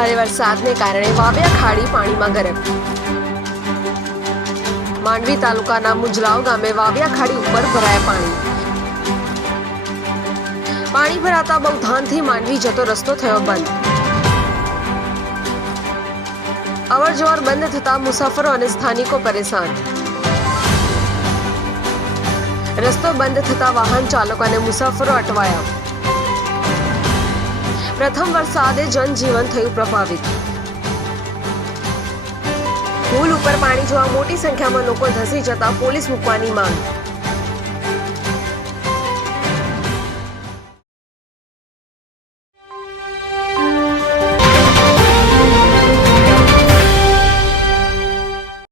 ભારે વરસાદને કારણે વાવ્યા ખાડી પાણીમાં ગરક। માંડવી તાલુકાના મુજરાવ ગામે વાવ્યા ખાડી ઉપર ભરાયા પાણી। પાણી ભરાતા બહુધાનથી માંડવી જતો રસ્તો થયો બંધ। અવર જવર બંધ થતા મુસાફરો અને સ્થાનિકો પરેશાન। રસ્તો બંધ થતા વાહન ચાલકો અને મુસાફરો અટવાયા। પ્રથમ વરસાદે જનજીવન થયું પ્રભાવિત। પુલ ઉપર પાણી જોવા મોટી સંખ્યામાં લોકો ધસી જતા પોલીસ મૂકવાની માંગ।